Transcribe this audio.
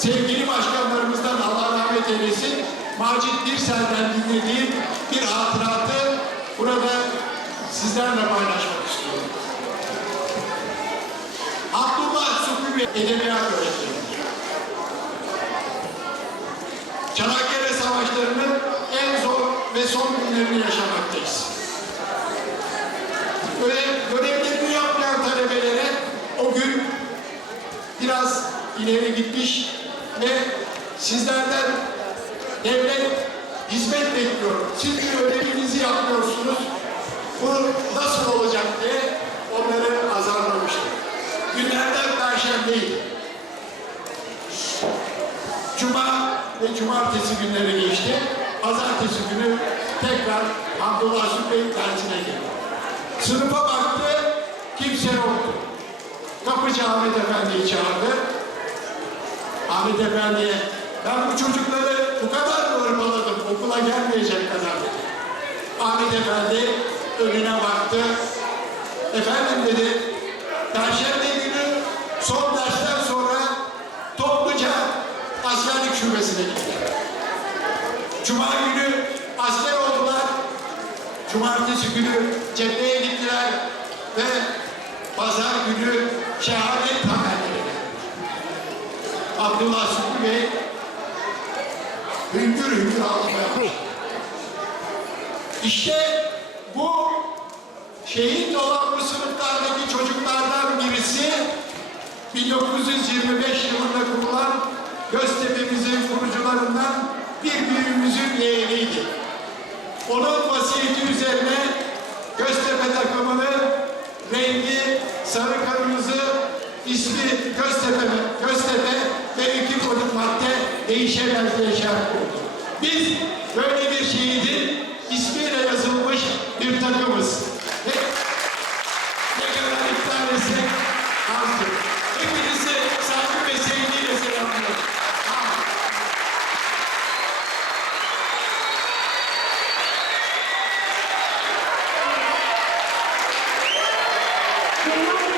sevgili başkanlarımızdan Allah rahmet eylesin, Macit Dirsel'den dinlediğim bir hatıratı burada sizlerle paylaşmak istiyorum. Abdullah Sukri Bey edebiyat öğretmeni. Çanakkale Savaşları'nın en zor ve son günlerini yaşamaktayız. Görev, görevlerini yapmayan talebelere o gün biraz ileri gitmiş ve sizlerden devlet hizmet bekliyor. Siz bir ödevinizi yapmıyorsunuz. Bu nasıl olacak diye onları azarlamıştım. Günlerden perşembeydi. Cuma ve cumartesi günleri geçti. Pazartesi günü tekrar Abdullah Sübey dersine geldi. Sınıfa baktı, kimse yoktu. Kapıcı Ahmet Efendi'yi çağırdı. Ahmet Efendi'ye ben bu çocukları bu kadar hırpaladım, okula gelmeyecek kadar. Ahmet Efendi önüne baktı. Efendim dedi, Perşembe günü son dersten sonra topluca askerlik şubesine gittiler. Cuma günü asker oldular. Cumartesi günü cepheye gittiler ve pazar günü şehadet. Abdullah Sükrü Bey hüngür hüngür ağlamaya. İşte bu şehit olan bu sınıflardaki çocuklardan birisi 1925 yılında kurulan Göztepe'mizin kurucularından bir büyüğümüzün yeğeniydi. Onun vasiyeti üzerine değişemezliğe şahit olduk. Biz böyle bir şehidin ismiyle yazılmış bir takımız. Ne, ne kadar iptal etsek azdır. Hepinizi saygı ve sevgiyle selamlıyorum. Thank you.